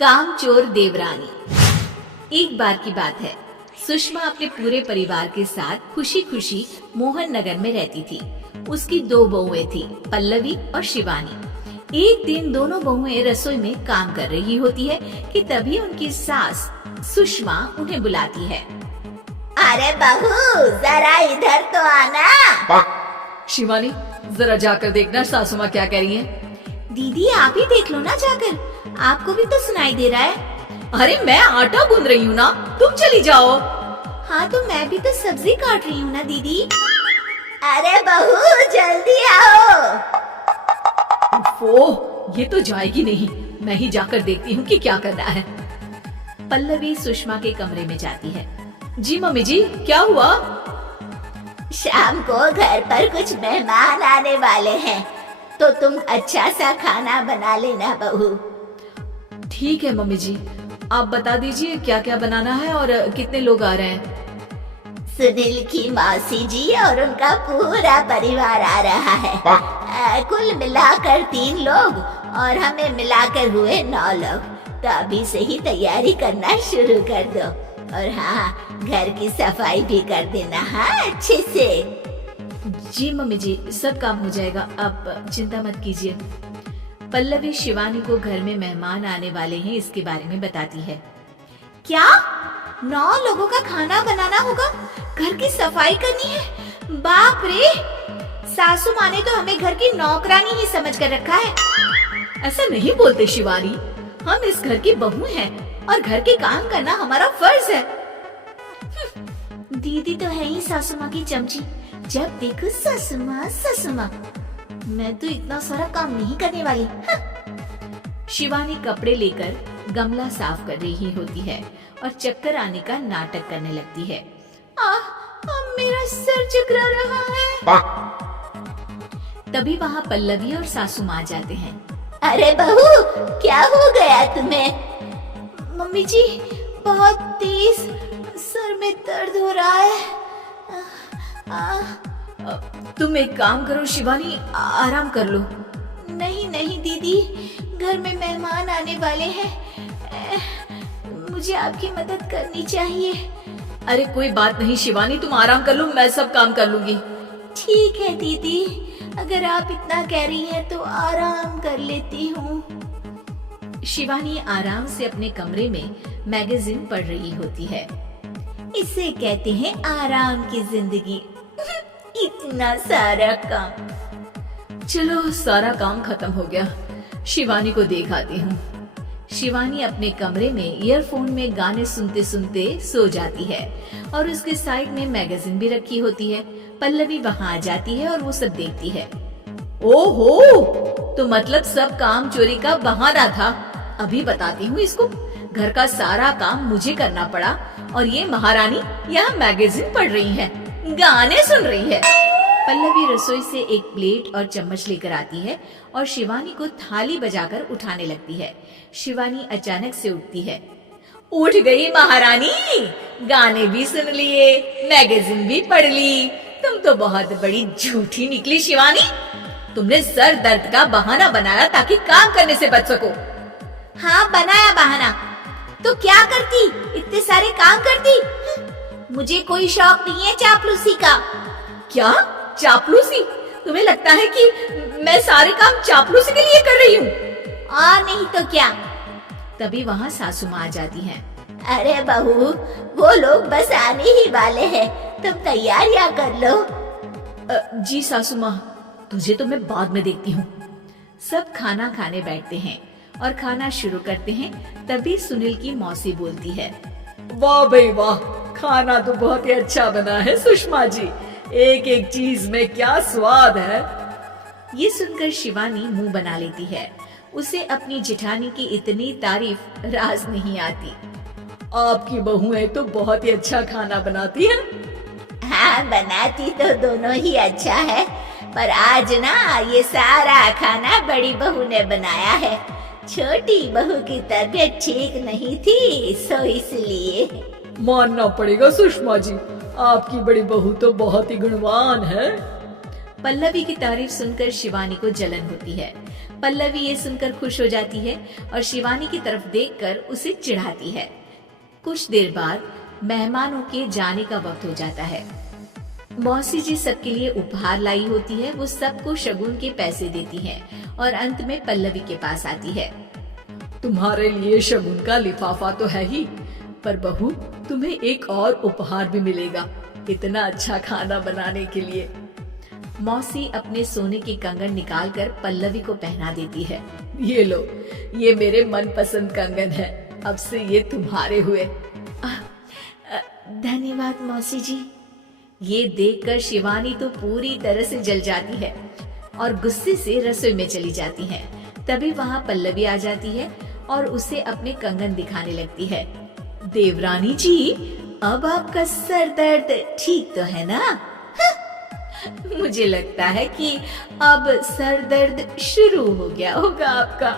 कामचोर देवरानी। एक बार की बात है, सुषमा अपने पूरे परिवार के साथ खुशी खुशी मोहन नगर में रहती थी। उसकी दो बहुएं थी, पल्लवी और शिवानी। एक दिन दोनों बहुएं रसोई में काम कर रही होती है कि तभी उनकी सास सुषमा उन्हें बुलाती है। अरे बहू, जरा इधर तो आना। शिवानी, जरा जाकर देखना सासू माँ क्या कह रही हैं। दीदी आप ही देख लो ना जाकर, आपको भी तो सुनाई दे रहा है। अरे मैं आटा गूंद रही हूँ ना, तुम चली जाओ। हाँ तो मैं भी तो सब्जी काट रही हूँ ना दीदी। अरे बहू जल्दी आओ। ओह, ये तो जाएगी नहीं। मैं ही जाकर देखती हूँ कि क्या करना है। पल्लवी सुषमा के कमरे में जाती है। जी मम्मी जी, क्या हुआ? शाम को घर पर कुछ मेहमान आने वाले हैं, तो तुम अच्छा सा खाना बना लेना बहू। ठीक है मम्मी जी, आप बता दीजिए क्या क्या बनाना है और कितने लोग आ रहे हैं। सुनील की मौसी जी और उनका पूरा परिवार आ रहा है। कुल मिलाकर 3 लोग और हमें मिलाकर हुए 9 लोग। तो अभी से ही तैयारी करना शुरू कर दो। और हाँ, घर की सफाई भी कर देना, हाँ अच्छे से। जी मम्मी जी, सब काम हो जाएगा, आप चिंता मत कीजिए। पल्लवी शिवानी को घर में मेहमान आने वाले हैं इसके बारे में बताती है। क्या 9 लोगों का खाना बनाना होगा, घर की सफाई करनी है? बाप रे, सासू माँ ने तो हमें घर की नौकरानी ही समझ कर रखा है। ऐसा नहीं बोलते शिवानी, हम इस घर की बहू हैं और घर के काम करना हमारा फर्ज है। दीदी तो है ही सासू माँ की चमची, जब देखो सासू माँ सासू माँ। मैं तो इतना सारा काम नहीं करने वाली। शिवानी कपड़े लेकर गमला साफ कर रही होती है और चक्कर आने का नाटक करने लगती है। मेरा सर चकरा रहा है। तभी वहाँ पल्लवी और सासू माँ जाते हैं। अरे बहू, क्या हो गया तुम्हें? मम्मी जी, बहुत तेज सर में दर्द हो रहा है। तुम एक काम करो शिवानी, आराम कर लो। नहीं नहीं दीदी, घर में मेहमान आने वाले हैं, मुझे आपकी मदद करनी चाहिए। अरे कोई बात नहीं शिवानी, तुम आराम कर लो, मैं सब काम कर लूंगी। ठीक है दीदी, अगर आप इतना कह रही हैं तो आराम कर लेती हूँ। शिवानी आराम से अपने कमरे में मैगजीन पढ़ रही होती है। इसे कहते हैं आराम की जिंदगी। इतना सारा काम। चलो सारा काम खत्म हो गया, शिवानी को देख आती हूँ। शिवानी अपने कमरे में ईयरफोन में गाने सुनते सुनते सो जाती है और उसके साइड में मैगजीन भी रखी होती है। पल्लवी वहाँ आ जाती है और वो सब देखती है। ओहो, तो मतलब सब काम चोरी का बहाना था। अभी बताती हूँ इसको। घर का सारा काम मुझे करना पड़ा और ये महारानी यहाँ मैगजीन पढ़ रही है, गाने सुन रही है। पल्लवी रसोई से एक प्लेट और चम्मच लेकर आती है और शिवानी को थाली बजाकर उठाने लगती है। शिवानी अचानक से उठती है। उठ गई महारानी, गाने भी सुन लिए, मैगजीन भी पढ़ ली। तुम तो बहुत बड़ी झूठी निकली शिवानी। तुमने सर दर्द का बहाना बनाया ताकि काम करने से बच सको। हाँ बनाया बहाना, तो क्या करती, इतने सारे काम करती। मुझे कोई शौक नहीं है चापलूसी का। क्या चापलूसी? तुम्हें लगता है कि मैं सारे काम चापलूसी के लिए कर रही हूँ? और नहीं तो क्या। तभी वहाँ सासू माँ आ जाती हैं। अरे बहू, वो लोग बस आने ही वाले हैं, तुम तैयारियां कर लो। जी सासू माँ, तुझे तो मैं बाद में देखती हूँ। सब खाना खाने बैठते हैं और खाना शुरू करते हैं। तभी सुनील की मौसी बोलती है। वाह भाई वाह, खाना तो बहुत ही अच्छा बना है सुषमा जी। एक एक चीज में क्या स्वाद है। ये सुनकर शिवानी मुंह बना लेती है। उसे अपनी जेठानी की इतनी तारीफ राज नहीं आती। आपकी बहुएं तो बहुत ही अच्छा खाना बनाती हैं। हाँ, बनाती तो दोनों ही अच्छा है, पर आज ना ये सारा खाना बड़ी बहू ने बनाया है। छोटी बहू की तबीयत ठीक नहीं थी, सो इसलिए। मानना पड़ेगा सुषमा जी, आपकी बड़ी बहू तो बहुत ही गुणवान है। पल्लवी की तारीफ सुनकर शिवानी को जलन होती है। पल्लवी ये सुनकर खुश हो जाती है और शिवानी की तरफ देखकर उसे चिढ़ाती है। कुछ देर बाद मेहमानों के जाने का वक्त हो जाता है। मौसी जी सबके लिए उपहार लाई होती है। वो सबको शगुन के पैसे देती है और अंत में पल्लवी के पास आती है। तुम्हारे लिए शगुन का लिफाफा तो है ही, पर बहू तुम्हें एक और उपहार भी मिलेगा इतना अच्छा खाना बनाने के लिए। मौसी अपने सोने के कंगन निकालकर पल्लवी को पहना देती है। ये लो, ये मेरे मनपसंद कंगन है, अब से ये तुम्हारे हुए। धन्यवाद मौसी जी। ये देखकर शिवानी तो पूरी तरह से जल जाती है और गुस्से से रसोई में चली जाती है। तभी वहाँ पल्लवी आ जाती है और उसे अपने कंगन दिखाने लगती है। देवरानी जी, अब आपका सर दर्द ठीक तो है ना? मुझे लगता है कि अब सर दर्द शुरू हो गया होगा आपका।